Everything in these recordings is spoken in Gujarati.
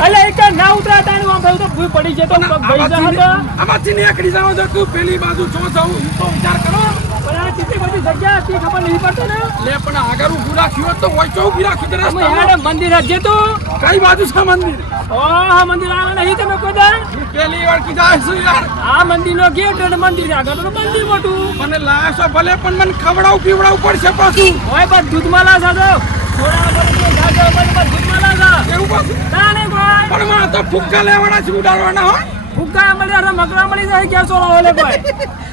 અલે એક ના ઉતરા તાણ આમ થયું તો પડી છે તો ભઈ જા હતો જાવ તો તું પેલી બાજુ જો જાઉં તો વિચાર કરો પણ બધી જગ્યા હતી ખબર નહીં પડતી ને લે પણ આગળ રાખ્યું હોત તો હોય ઊભી રાખી દે અમે મંદિર હજે તો કઈ બાજુ છે મંદિર ઓહ મંદિર આવે નહીં તમે કોઈ? પેલી વાર કીધા છું યાર આ મંદિરનો ગેટ અને મંદિર આગળ તો મંદિર મોટું મને લાશો ભલે પણ મને ખવડાવ પીવડાવ પડશે પાછું હોય પણ દૂધમાં લાશા તો ફુગ્ગા લેવાના છે ઉડાડવાના હો ફુગ્ગા મળી જાય મકરા મળી જાય ક્યાં સોળો ઓલે કોઈ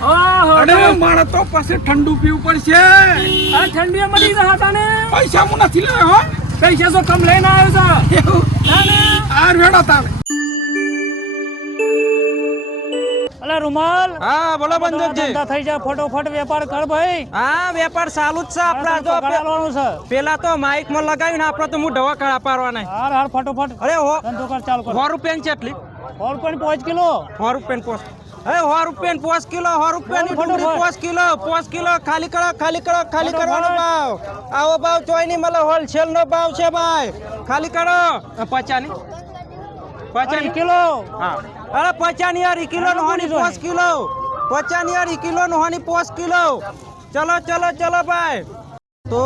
ઓહો અરે મારે તો પછી ઠંડુ પીવું પડશે આ ઠંડી મળી જાય તને પૈસા મુ નથી લાવ્યો હો. પૈસા તો કમ લઈને આવ્યો છે રેડો રૂમાલ? હા બોલો બંદૂકજી ધંધા થઈ જાય ફટોફટ વેપાર કર ભાઈ. હા વેપાર ચાલુ જ છે આપડા તો કરવાનું છે. પેલા તો માઇકમાં લગાવીને આપડે તો હું દવા કાળા પાડવાના. હાર હાર ફટોફટ. અરે હો. ધંધો કર ચાલુ કર. સો રૂપિયા ની કેટલી ફોર પોઈન્ટ પાંચ કિલો? સો રૂપિયા પોસ અરે સો રૂપિયા પોસ કિલો સો રૂપિયા ની. ડુંગળી કિલો પોસ કિલો ખાલી કરો ખાલી કરો ખાલી કરવાનો ભાવ. આવો ભાવ ચોય નહીં મળે હોલસેલ નો ભાવ છે ભાઈ. ખાલી કરો. પચાની. પચાની કિલો. હા. અરે પચાની યાર કિલો નો હોની પોસ કિલો. પચાની યાર કિલો નો હોની પોસ કિલો. ચલો ચલો ચલો ભાઈ. તો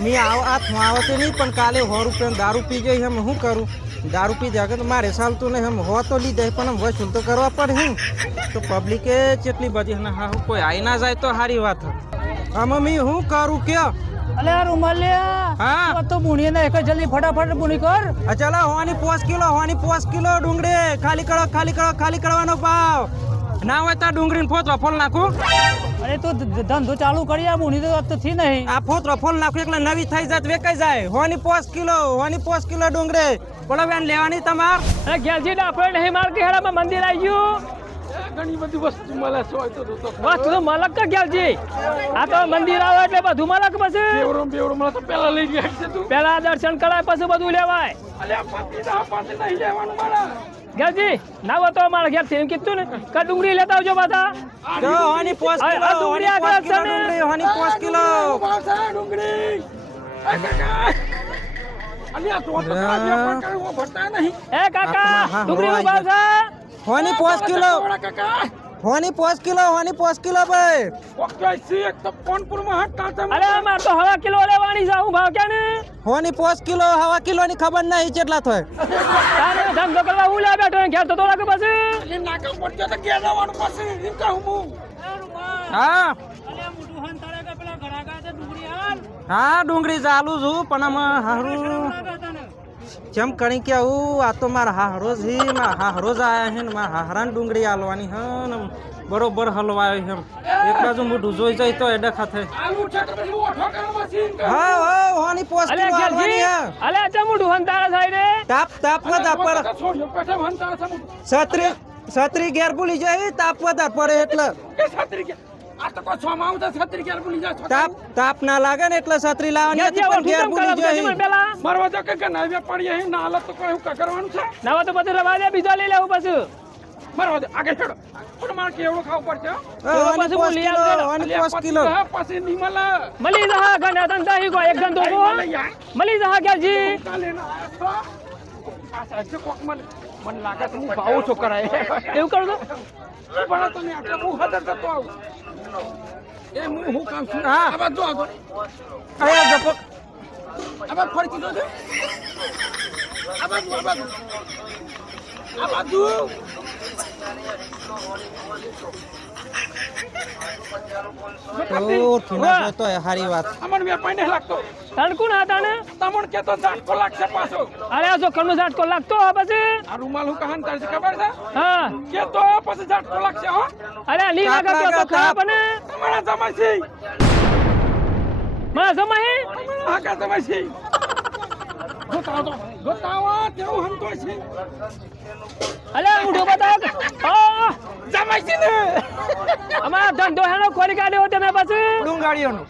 મી આવ આ થવાવતે નહીં પણ કાલે સો રૂપિયા દારૂ પી જઈ હમ શું કરું? દારૂ પી જાગે તો મારે ચાલતું નહીં હમ હો તો લીધે પણ એમ વસૂલ તો કરવા પડે હું. તો પબ્લિકે ચેટલી બધી હા કોઈ આવી ના જાય તો સારી વાત આમાં મેં હું કરું કે અલે આ રૂમાલ લે હા. તો બુણી ને એક જલ્દી ફટાફટ બુણી કર. આ ચાલો હોવાની પોસ કિલો હોવાની પોસ કિલો ડુંગળી. ખાલી કરો ખાલી કરો ખાલી કરવાનો ભાવ ના હોય તો ડુંગળી ફોતરો ફોલ નાખું. અરે તું ધંધો ચાલુ કરી આ બુણી તો તો થી નહીં. આ ફોતરો ફોલ નાખું એટલે નવી થઈ જાત વેકાઈ જાય. હોવાની પોસ કિલો હોની પોસ કિલો ડુંગળી. બોલો બેન લેવાની તમાર? અરે ગેલજી ડાફર નહીં માર કે હેડામાં મંદિર આવી ગયું. ઘણી બધી વસ્તુ મળે છે હોય તો તો તો વસ્તુ તો મલક કે ગેલજી આ તો મંદિર આવે એટલે બધું મલક પછી. બેવડો બેવડો મને તો પેલા લઈ ગયા છે તું. પેલા દર્શન કરાય પછી બધું લેવાય. અલ્યા પતિ ના પતિ નહીં લેવાનું મારા. ગેલજી ના હોય તો મારા ઘેર એમ કીધું ને કે ડુંગળી લેતા આવજો પાછા. જો હોની પોસ આ- કિલો ડુંગળી આગળ છે ને? હોની પોસ કિલો. ડુંગળી અલ્યા તો તો અલ્યા. પણ કરવો ભરતા નહીં. એ કાકા ડુંગળી હો, છે. હોની પોસ કિલો. હોની પોસ કિલો હોની પોસ કિલો ભાઈ. ઓકે સી એક તો કોનપુરમાં હટતા છે અરે માર તો હવા કિલો લેવાની છે હું ભાવ ક્યાં ને? હોની પોસ કિલો હવા કિલો ની ખબર નહીં કેટલા થાય. તારે ધંધો કરવા હું લે બેઠો ને ઘેર તો તો લાગે પછી. એટલે નાકા પડતો તો ઘેર આવવાનું પછી. એમ કહું હું. હા. અલ્યા મોટું હન તારે કે પેલા ઘરાકા છે ડુંગળી હાલ. હા ડુંગળી ચાલુ છું પણ આમાં હારું. જેમ કરી કે આવું આ તો મારા હાહરો છે મારા હાહરો જ આયા છે ને મારા હાહરાને ડુંગળી હાલવાની હે ને બરોબર હલવાયો છે. એક બાજુ મોઢું જોઈ જાય તો એડે ખાતે થાય. હા હા હોની પોસ્ટ ઘેરજી હે અલે ચા મોટું હન તારા સાઈ રે તાપ તાપ વધાર પડે તો છોડ્યો પેટે ભણતા છે હું. છત્રી છત્રી ગેર ભૂલી જાય તાપ વધાર પડે એટલે છત્રી કે આ તો કોઈ છોમાં આવતા છત્રી ક્યારે ભૂલી જાય? છોકરા? તાપ તાપ ના લાગે ને એટલે છત્રી લાવવાની હતી પણ ઘેર ભૂલી પેલા મારવા તો કે હે ના હાલત તો કોઈ હું કરવાનું છે? નવા તો પછી રવા દે બીજો લઈ લેવું પાછું. મારવા આગળ હેડો. પણ મારે કેવડું ખાવું પડશે હો. હા, હોની પાછું આવજો. કિલો. મળે. મળી જહા ગને ધંધા હી કોઈ એક ધંધો કો મળી જહા. આ સાચું કોક મને મને લાગે છો કરાય એવું કરું તો પણ તમે આટલે હું હદર જતો આવું. એ હું હું કામ છું? હા. આ બાજુ આગળ અહીંયા જપો આ બાજુ ફરતી જોજો. આ બાજુ આ બાજુ. આ બાજુ. તો હારી વાત. અમન વેપાઈ નહીં લાગતો. તણકું ના હતા ને તમણ કે તો ઝાટકો લાગશે પાછો. અરે જો કણનો ઝાટકો લાગતો હોય પછી? આ રૂમાલ હું કહાન તારે ખબર છે? હા. કે તો પછી ઝાટકો લાગશે હો. અરે આ લીલા કે તો લાગે, ખરાબ તમારા જમાઈ છે. મને જમાઈ? તમારા હાકા જમાઈ છે. ગોતાવો તો ગોતાવો તેવું હંતો છે. અલે ઉઠો બતાવ આ જમાઈ છે ને. અમારા ધંધો હેનો ખોરી કાઢ્યો તમે પછી? ડુંગાળીઓનું.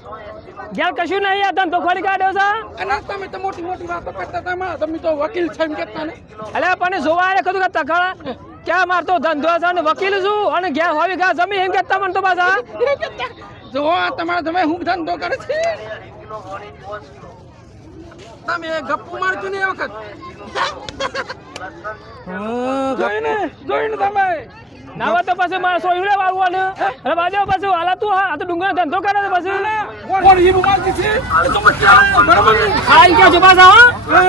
ઘેર કશું નહીં આ ધંધો ખોરી કાઢ્યો છે? અને તમે તો મોટી મોટી વાતો કરતા તમે તો વકીલ છે એમ કહેતા ને. અલે પણ જોવા આરે કદું કે તખડા ક્યાં મારતો ધંધો છે અને વકીલ છું અને ગયા હોવી ગયા જમી એમ કેતા મને તો પાછા. જો તમારા તમે હું ધંધો કરે છે? તમે ગપ્પુ મારજો ને એ વખત. હા, જોઈને જોઈને તમે. નાવા તો પછી મારે સોયડે વાળવું અરે બાજે પાછું હાલા તું હા આ તો ડુંગર ધંધો કરે છે પછી કોણ ઈ રૂમાલ છે? તો બચ્ચા બરાબર ને ખાઈ કે જો પાછા હા? એ,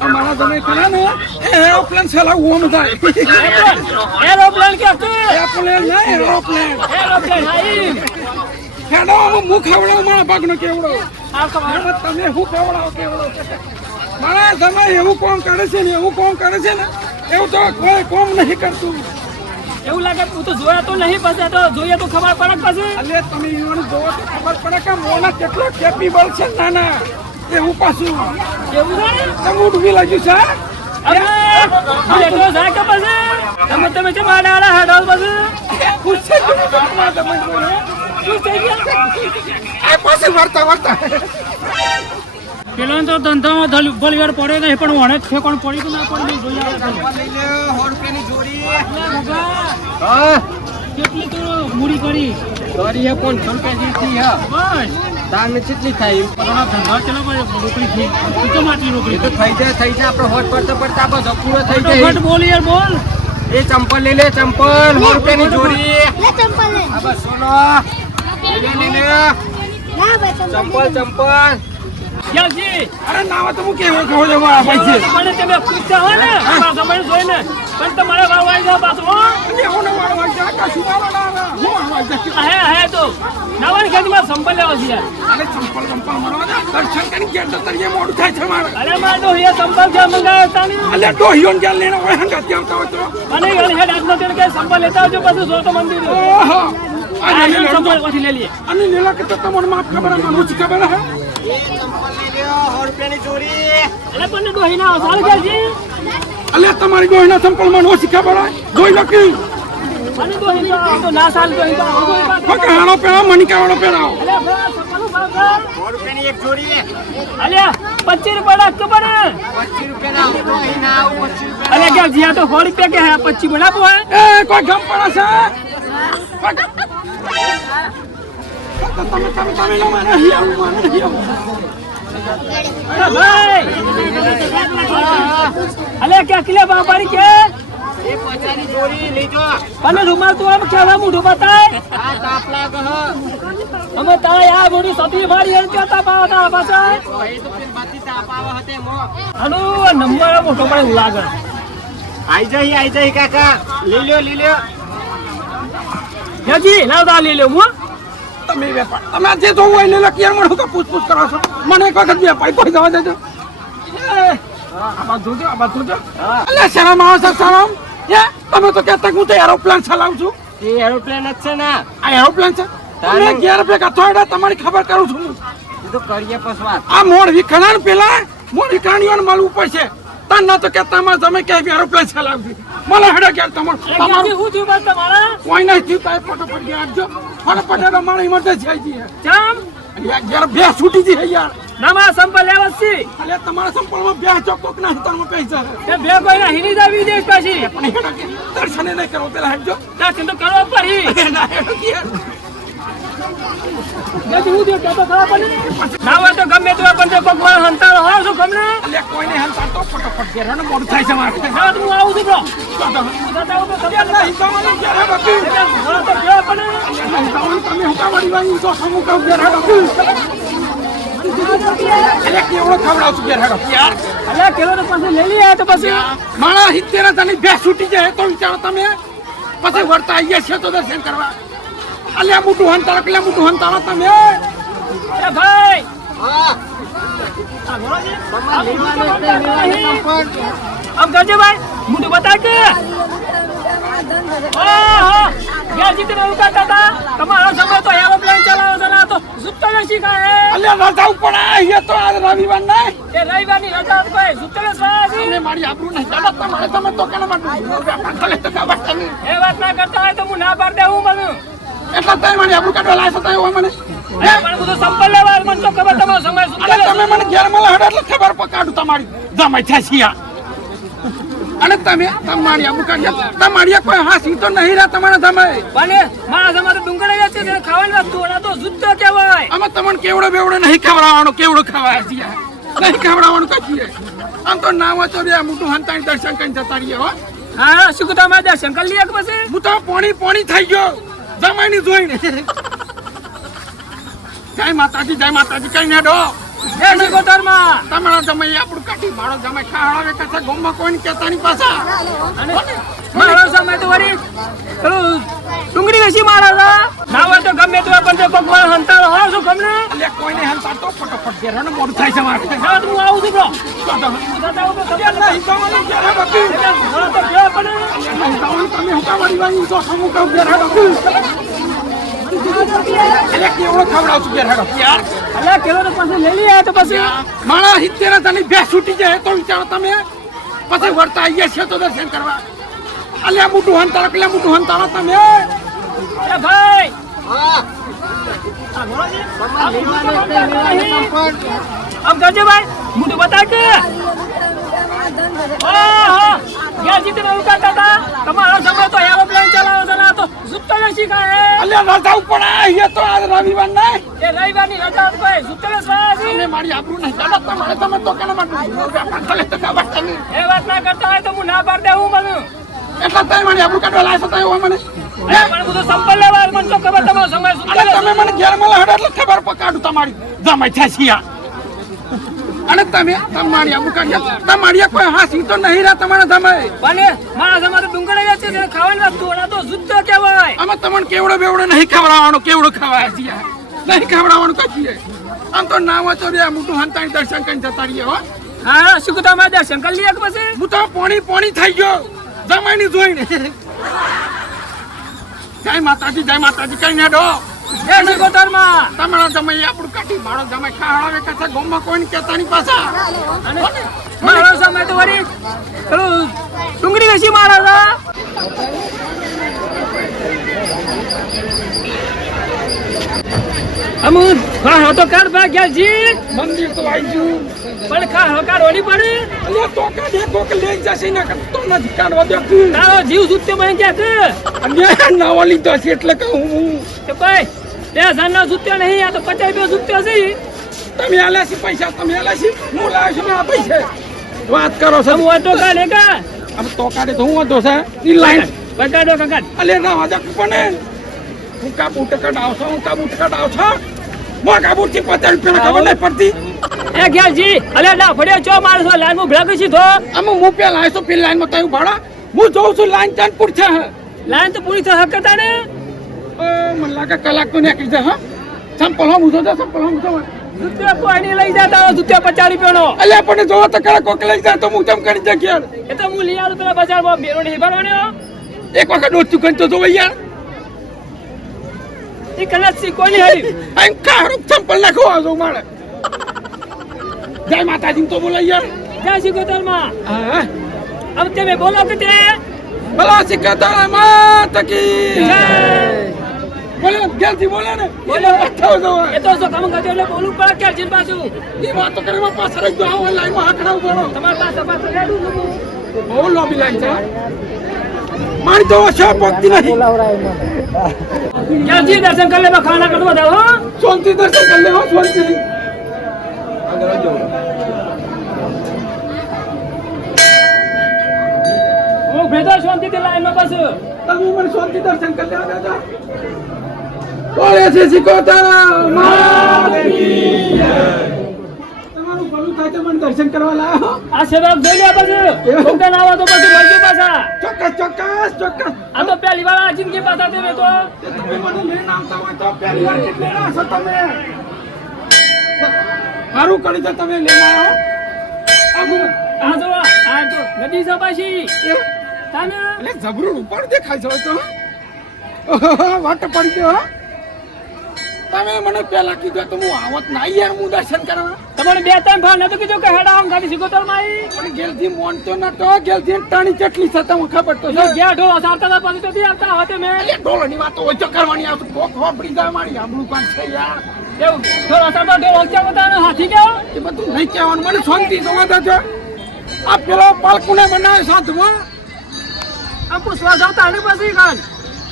અમારા તમે કરે ને? એ એરોપ્લેન છેલા ઓમ થાય. એરોપ્લેન કે એરોપ્લેન ના એરોપ્લેન એરોપ્લેન હા ઈ. હેડો મુખ ખવડાવ મારા ભાગનો કેવડો? તમે હું ખવડાવો કેવડો મારા તમે એવું કોણ કરે છે ને એવું કોણ કરે છે ને? એવું તો કોઈ કોમ નહીં કરતું. એવું લાગે હું તો જોયા તો નહીં પછી તો જોઈએ તો ખબર પડે પછી. તમે જોવો તો ખબર પડે કે મોના કેટલો કેપેબલ છે નાના. એવું પાછું. એવું છે? ને? તમે ઉઠવી લાગ્યું છે હા? હું તમે તમે આડા આડા હેડો પછી? ખુશ છે તમે આ પાસે વાર્તા વાર્તા પેલો તો ધંધામાં ભલી વાર પડે નહીં પણ વણે છે કોણ પડી ના પડી જોઈએ જોડી. કેટલી તો મૂડી કરી. કરી હે કોણ સો જીતી હે. બસ. ને કેટલી થાય પરણા ધંધા ચલો ભાઈ રોકડી થઈ તું તો માટી રોકડી તો થઈ જાય થઈ જાય. આપણે હોટ પડતા પડતા બસ ધપુડો થઈ જાય. ઘટ બોલ યાર બોલ. એ ચંપલ લઈ લે ચંપલ. સો રૂપિયાની જોડી લે ચંપલ લે. આ બસ નો ચંપલ ચંપલ. અરે નાવા તો હું કેવો કહો છો મારા છે. મને તમે પૂછતા ને? પણ તમારે વાવ આવી જાવ પાછું હો. હું ના જા કશું ના હું હે હે તો સંભાળ લેવા છે યાર. અરે મારવા દે. દર્શન જતા રહીએ મોડું થાય છે મારે. અરે માર તો સંભાળ છે મંગાવ્યો હતા ને અલે ને આવતા હોય તો. અને તેને કે સંભાળ લેતા આવજો પાછું જો તો મંદિર. ઓહો. અને લીલા કે તો તમને માફ ખબર મને ઓછી ખબર હે સો અરે અલે તમારી ગોહિના ચંપલ મને ઓછી ખબર હે જોઈ લખી હાણો પહેરાવો મણિકા વાળો પહેરાવો. અરે સો 25 રૂપિયા ખબર પચીસ પચીસ રૂપિયા જીયા તો 100 રૂપિયા કે હે 25 બનાવો કોઈ ગમ પડે છે? તમે તમે અરે ભાઈ અલ્યા કે કિલે બાબારી કે આ તાપ લાગે હ અમે તારે આ બોડી સતી મારી નંબર મોટો પડે એવું આઈ જઈ આઈ જઈ કાકા. લઈ લ્યો. યાજી લાવ તા લઈ લે હું. તમે વેપાર તમે જે જોવું હોય લઈ લો ક્યાં મળો તો પૂછપૂછ કરો છો? મને એક વખત વેપાર કોઈ જવા દેજો. એ, આ બાજુ જો આ બાજુ જો અલે શરમ આવે સર શરમ? એ તમે તો કહેતા કે હું તો એરોપ્લેન ચલાવું છું. એ એરોપ્લેન જ છે ને. આ એરોપ્લેન છે? તમે ઘેર ભેગા થોડા તમારી ખબર કરું છું હું. એ તો કરીએ પછી વાત. આ મોડ વિખણા પેલા મોડ વિખણાણીઓને મળવું પડશે. તન ના તો કે તમે તમે કે એરોપ્લેન ચલાવું છું મને હેડે કે તમાર તમારું હું થયું બસ તમારા? કોઈ નહીં થયું તો ફટાફટ ઘેર આપજો ફટાફટ હેડો મારી ઇમરજન્સી આવી ગઈ જામ. યાર બે છૂટી જી યાર. નામા સંપલ લેવા છે. અલે તમારા સંપર્કમાં બે ચોકોક ના હિતારમાં પૈસા તે બે કોઈ ના હિની જાવી દે પછી. પણ દર્શને નહીં કરો પેલા હેડજો. તા તો કરો પડી ના હેડો કે ના હોય તો ગમે તો પણ જો કોક હંતાળો હોય શું ગમે? અલે કોઈને હંતા ફટાફટ ઘેર હેડો મોડું થાય છે મારે. હું આવું છું બ્રો સિત્તેર તને બે છૂટી જાય તો વિચારો તમે. પછી વળતા આવીએ છીએ તો દર્શન કરવા. અલ્યા મોટું હંતાળો એટલે મોટું હંતાળો તમે. અરે ભાઈ. હા આ આ. આમ કરજે ભાઈ. મોટું બતાવ કે. ગયા જીતને કહેતા હતા. તમારો સમય તો એરોપ્લેન ચલાવો ને આ તો ઝુકતો નથી કાંઈ. અલ્યા રજા ઉપર આવીએ તો આ રવિવાર નહીં એ રવિવારની રજા હતી કોઈ ઝુકતો વાળા તમને મારી આબરૂ નહીં ચાલો તમારે તમે તો કેના માટે. એ વાત ના કરતા હોય તો હું ના પાડ દઉં બનું એટલા તમે મારી આબરૂ કાઢવા લાયા હતા એવું મને? સંપલ લેવા મને તો ખબર તમારો સમય તમે મને ઘેર મળે હડે એટલે ખબર પકાડું તમારી. જમાઈ થયા અને તમે તમારી આબરૂ કાઢ્યા તમારી કોઈ હાસી તો નહીં રહ્યા તમારા જમાઈ. મારા સમય તો ડુંગળી જ છે તેને ખાવાની વસ્તુ તો ઝુકતો કહેવાય. આમાં તમને કેવડો બેવડો નહીં ખવડાવવાનો કેવડો ખવાય છે નહીં ખવડાવવાનું કશી આમ તો નામ તો બે મોટું હંતાણી દર્શન કરીને જતા રહીએ હો. હા શું કહેતા મારે દર્શન કરી લઈએ પછી? હું તો પોણી પોણી થઈ ગયો. જમાઈની જોઈને જય માતાજી જય માતાજી કઈ ને ડો શ્રી ગોતરમાં તમારા જમાઈ આપણું કાઢી ભાડો જમાઈ ખાવડાવે કશે ગોમમાં કોઈને કહેતા નહીં પાછા. મારો સમય તો વળી પેલું ડુંગળી વેચી મારા હતા ના હોય તો ગમે તે પણ તે કોક મારો હંતાળો હોય શું ગમે. એટલે કોઈને હંતા તો ફટોફટ ઘેર ને મોડું થાય છે મારે. હા હું આવું છું બ્રો. નહીં હું તમે કામ વળી વાળી તો હમું કહું ઘેર હે બાકી. એટલે કેવડો ખવડાવશું ઘેર હે બાકી યાર. અલ્યા કિલો તો પછી લઈ લઈએ તો પછી? માણા સિત્તેર તને બે છૂટી જાય તો વિચારો તમે. પછી વર્તા આવીએ છીએ તો દર્શન કરવા. અલ્યા મોટું હંતાળો એટલે મોટું હંતાળો તમે. એ ભાઈ! આમ કરજો ભાઈ. મોટું બતાવ કે ઓહો ગયા જીતે એવું કરતા હતા. તમારો સમય તો એરોપ્લેન ચલાવો છો ને તો સુપ્ત વેચી ખાય અલ્યા રજા ઉપર આવીએ તો આજ રવિવાર નહીં એ રવિવારની રજા હતી ભાઈ સુપ્ત વેચવા તમને મારી આબરૂ નહીં ચાલો તમારે તમે તો કેના માટે એ વાત ના કરતા હોય તો હું ના પાડ દે હું બનું એટલે તમે મારી આબરૂ કાઢવા લાયસો એવું મને? હે? પણ સંપલ લેવા મને તો ખબર તમારો સમય તમે મને ઘેર મળે હડો એટલે ખબર પકાડું તમારી. જમાઈ છે અને તમે તમારી કાઢ્યા તમારી કોઈ કોઈ હાસી તો નહીં રહ્યા તમારા સમય ભલે મારા સમય તો ડુંગળી વેચે છે ખાવાની વસ્તુ આ તો શુદ્ધ કહેવાય. અમે તમને કેવડો બેવડો નહીં ખવડાવવાનો કેવડો ખવાય છે નહીં ખવડાવવાનું કશી આમ તો નામ તો રે મોટું હંતાણી દર્શન કરીને જતા રહીએ હો. હા શું કહેતા તમે દર્શન કરી લઈએ પછી? હું તો પોણી પોણી થઈ ગયો. જમાઈની જોઈને. જય માતાજી જય માતાજી કઈ ને ડો શ્રી ગોતરમાં. તમારા જમાઈ આપણું કાઢી ભાડો જમાઈ ખાવડાવે કશે ગોમમાં કોઈને કહેતા નહીં પાછા. મારો સમય તો વળી પેલું ડુંગળી કશી મારા હતા અમુક હા હા તો ભાઈ ગયા જી મંદિર તો આવી ગયું. પણ ખા હા કાઢ વળી પડે તો કાઢે કોક લઈ જશે ને તો નથી કાઢવા દેતું તારો જીવ સુત્યો મને ક્યાં કે અને નવો લીધો છે એટલે કહું હું. કે ભાઈ બે હજાર નો સુત્યો નહીં આ તો પચાસ રૂપિયા સુત્યો છે. તમે આલ્યા છે પૈસા તમે આલ્યા છે? હું લાવ છું આ પૈસા. વાત કરો છો. તમે કા લે કા? આમ તો કાઢે તો હું વાંધો છે? ઈ લાઈન. બટાડો કાકા અલે ના વાજા પણ હું કા બૂટ કઢાવ છો હું કા બૂટ કઢાવ છો? મો કા બૂટથી પચાસ રૂપિયા ખબર નહીં પડતી? એ ગયા જી અલે ના ફડ્યો ચો મારસો લાઈનમાં ભેગી તો આમાં હું પેલા આવ્યો છું પેલી લાઈનમાં તયું ભાડા હું જોઉં છું લાઈન ચાંદપુર છે. લાઈન તો પૂરી થઈ હકતા ને? મને લાગે કલાક તો નીકળી જાય હા? સંપલ હમ ઉધો સંપલ હમ ઉધો લઈ જતા હોય સુત્યો પચાસ રૂપિયાનો અલ્યા પણ જોવો તો કરા કોક લઈ જાય તો હું તેમ કરી જગ્યા એ તો હું લઈ આવું પેલા બજારમાં મેરો નહીં ભરવાનો. એક વખત ઓછું તો જોવો યાર. એ કોઈ નહીં હરી આમ કારું સંપલ નાખો આજો મારે. જય માતાજી તો બોલો યાર. જય શ્રી अब તમે બોલો કે તે? ભલા સિકંદર માત કી જય. બોલે ક્યાંથી બોલે ને. બોલો. અઠાવ દો એ તો કામ કરજો એટલે બોલવું પડે કે જીન પાછું એ વાતો કરવા પાછળ જ આવો લાઈનમાં હાકડા ઊભો તમારે પાસે પાસે રેડું બહુ લોભી લાઈન છે મારી તો શો પગતી નહીં. ક્યાં જી દર્શન કરી લેવા? ખાના કરવા દો હો? શાંતિ દર્શન કરી લેવા શાંતિ. આગળ શાંતિ હું ભેજો શાંતિથી લાઈનમાં પાછું તમે મને શાંતિ દર્શન કરી લેવા દાદા બોલે છે સિકોતરા કી તમારું ભલું થાય તો મને દર્શન કરવા લાયો આ સેવક જોઈ લે પાછું ના તો પાછું મળજો પાછા. ચોક્કસ ચોક્કસ ચોક્કસ. આ તો પહેલી વાર આ જિંદગી પાછા તમે તો. તમે મને લઈને આવતા હોય તો પહેલી વાર છો તમે? સારું કરી તો તમે લઈને આમ આ જો આ તો નદી છે એ? તાને? એટલે જબરું ઉપર દેખાય છે તો ઓહો, વાટ પડી ગયો. તમે મને પેલા કીધું તો હું આવત ના યાર હું દર્શન કરવા. તમારે બે ત્રણ ભાવ નતું કીધું કે હેડા આમ ગાડી સિકોતરમાં આવી પણ ગેલથી મોનતો તો ગેલથી ટાણી ચટલી છે તમને ખબર તો છે. ગયા ઢો અસારતા હતા પછી તો દી આવતા હવે મેં. એટલે ડોલાની વાત ઓછો કરવાની આવતું કોક હોપડી જાય મારી આબરૂ કાન છે યાર. એવું ઢોળો અસારતા ઢોળો ક્યાં બતાનો હાથી ગયો એ બધું નહીં કહેવાનું મને શાંતિ જોવા છે. આ પેલો પાલકુને બનાવે સાધુમાં. આ પૂછવા જતા ને પછી કાન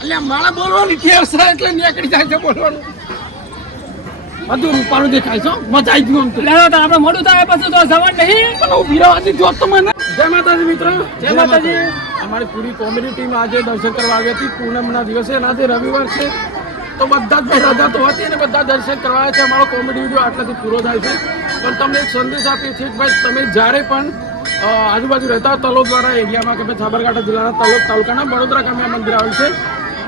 એટલે મારા બોલવાની ઠેર છે એટલે નીકળી જાય છે બોલવાનું. બધું રૂપાળું દેખાય છે મજા આવી ગયું. આપણે મોડું થાય પછી તો જવાનું નહીં. પણ ઊભી રહેવાથી જો તો મને. જય માતાજી મિત્રો. જય માતાજી. અમારી પૂરી કોમેડી ટીમ આજે દર્શન કરવા આવી હતી. પૂનમના દિવસે આજે રવિવાર છે. તો બધા જ રજા તો હતી અને બધા દર્શન કરવા આવ્યા છે. અમારો કોમેડી વીડિયો આટલાથી પૂરો થાય છે. પણ તમને એક સંદેશ આપીએ છીએ કે ભાઈ તમે જ્યારે પણ આજુબાજુ રહેતા હો તલોદ દ્વારા એરિયામાં કે ભાઈ સાબરકાંઠા જિલ્લાના તલોદ તાલુકાના વડોદરા ગામે આ મંદિર આવેલ છે.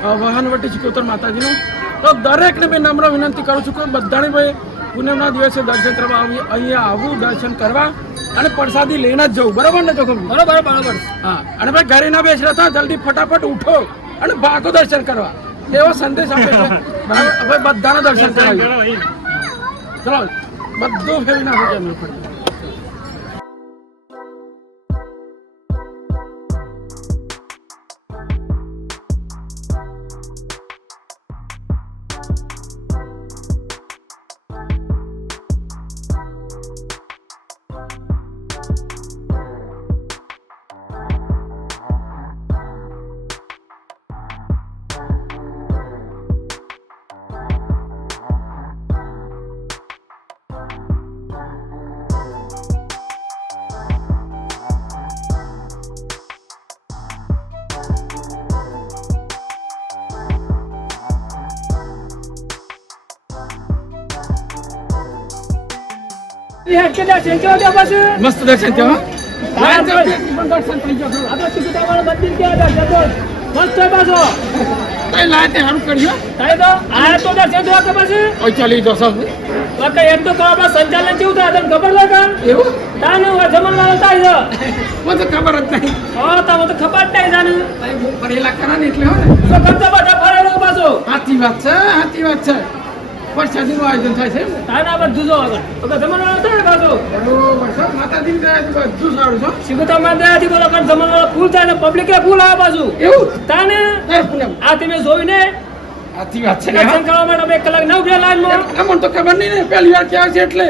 અ, વહાણવટી ચિકોતર માતાજીનું. તો દરેકને મેં નમ્ર વિનંતી કરું છું કે બધાને ભાઈ પૂનમના દિવસે દર્શન કરવા આવી અહીંયા આવું દર્શન કરવા અને પ્રસાદી લઈને જ જવું. બરાબર ને જોખમ બરાબર બરાબર. હા. અને ભાઈ ઘરે ના બેસી રહેતા જલ્દી ફટાફટ ઉઠો અને ભાગો દર્શન કરવા. એવો સંદેશ આપે છે. બધાના દર્શન કરાવી ચલો બધું ફેરી નાખો મસ્ત દર્શન થયો દર્શન થઈ ગયો આ તો ચિકુતાવાળા મંદિર કેવા દર્શન મસ્ત પાછો. કઈ લાય તે સારું કર્યું તો? આ તો દર્શન થયો કે પછી? ઓય ચાલી બાકી એમ તો કહો સંચાલન કેવું થાય? તને ખબર લાગે એવું? તાનું જમણવાળો થાય મને તો ખબર જ નહીં. હા તો મને ખબર જ નહીં બહુ ફરેલા ખરા ને એટલે હો ને. તો ખર્ચો ફરેલો પાછો? સાચી વાત છે સાચી વાત છે. પ્રસાદીનું આયોજન થાય છે તારા? જુજો બધું જો આગળ. તો જમણવાળો થાય ને પાછો માતાજીની દયાથી બધું સારું છે ચિકુતા માતાજી બોલો કારણ જમણવાળો ફૂલ થાય ને પબ્લિકે ફૂલ આવે પાછું. એવું? તાને? આ તમે જોયું ને સાચી વાત છે કરવા માટે અમે એક કલાક નવ બે લાઈનમાં. અમને તો ખબર નહીં ને પહેલી વાર ક્યાં છે એટલે.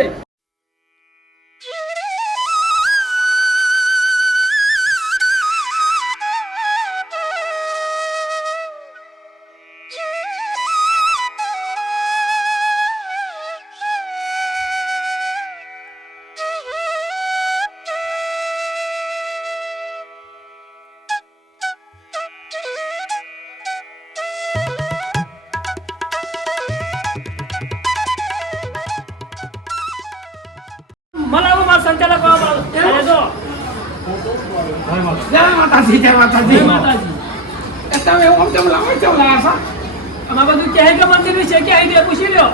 માતાજી જય માતાજી. જય માતાજી. એ તમે એવું આમ તેમ લાવો તેમ છો આમાં બધું કહે કે મંદિર છે કે આઈડિયા દે પૂછી લ્યો.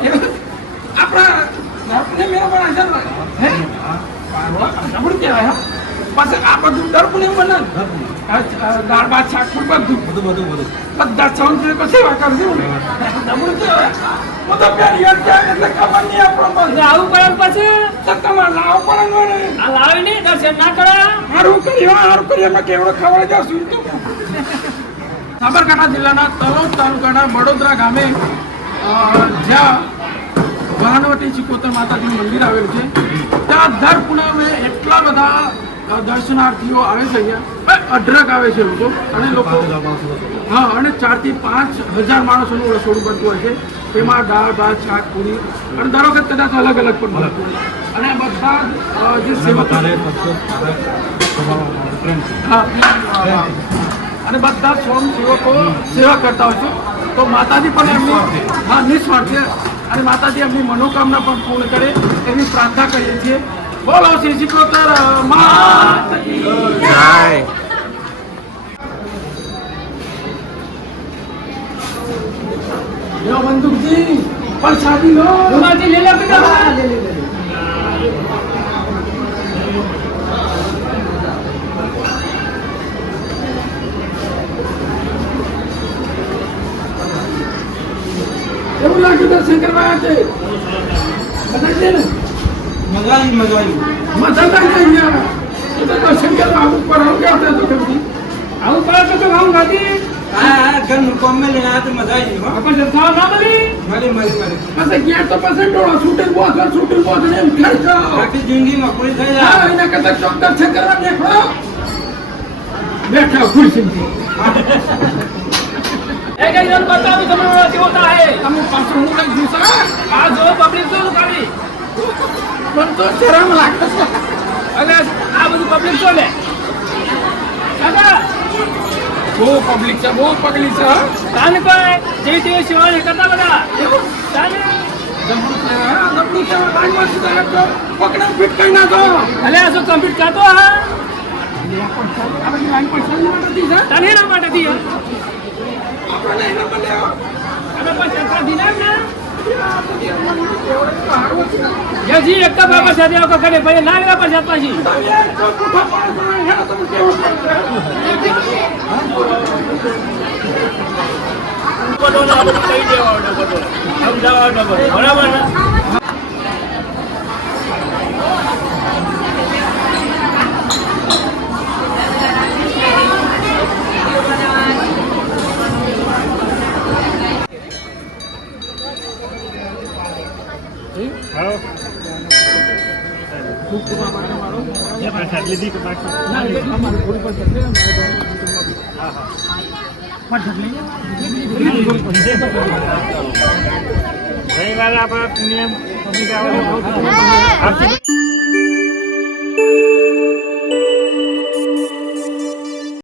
આપણા દર્પને મેરા પણ હોય હે? નબળું કહેવાય હા. પાછળ આ બધું દર્પને બને આ દાળ ભાત શાક બધું. બધું બધું બધું. બધા સૌન છે પછી સેવા કરશું. નબળું કહેવાય. હું તો પહેલી વાર એટલે ખબર નહીં આપણો એટલે આવું પડે પછી? તો તમારે લાવો પડે ને આ લાવી નહીં દર્શન ના કરા હારું કર્યું હારું કર્યું એમાં કેવડો ખબર જાવ તો સાબરકાંઠા જિલ્લાના તલોદ તાલુકાના વડોદરા ગામે જ્યાં વાહનવટી ચિકોતર માતાજીનું મંદિર આવેલું છે. ત્યાં દર પૂનમે એટલા બધા દર્શનાર્થીઓ આવે છે અહીંયા. અઢળક આવે છે લોકો. અને લોકો હા અને ચારથી પાંચ હજાર માણસોનું રસોડું બનતું હોય છે. તેમાં દાળ ભાત શાક પૂરી. અને દર વખત કદાચ અલગ અલગ પણ બનતું અને બધા જ, જે સેવકો હા અને બધા સ્વયંસેવકો સેવા કરતા હોય છે. તો માતાજી પણ એમની હા નિસ્વાર્થ. છે અને માતાજી એમની મનોકામના પણ પૂર્ણ કરે. એની પ્રાર્થના કરીએ છીએ. બોલો શ્રી શિકોતર માત કી લો બંદૂકજી પ્રસાદી લો રૂમાલથી લઈ લો પિતા એવું લાગ્યું દર્શન કરવા આવ્યા છે બધા છે ને મગવાલી મગવાલી મસાલા કઈ નહીં આવું પર આવું કે તો કરતી આવું પર તો તો આવું નથી તો મજા આવી હો. પણ જતા ના મળી? મળી પછી ગયા તો પછી ડોળા છૂટે બો ઘર છૂટે બો ને ખર્ચો આખી જિંદગી મકુલી થઈ જાય બેઠો બેઠા ખુરશી એ કઈ તમે પાછું હું. કઈ જોઉં આ જો પબ્લિક જો કાઢી. મને તો શરમ લાગે છે. અને આ બધું પબ્લિક જો લે કાકા બહુ પબ્લિક છે બહુ પબ્લિક છે તાને કોઈ જે તે સેવા કરતા બધા. તાને? પકડા ફીટ કરી નાખો. અલે આ શું કમ્પ્લીટ કરતો હા? તને એના માટે થી આપણે એના માટે આપણે પછી દીધા ને. યજી એક બાબા સાથે આવો કરે ભાઈ ના? લેવા પછી પાછી તમે એક તો આપણે પાડો છો, હેડો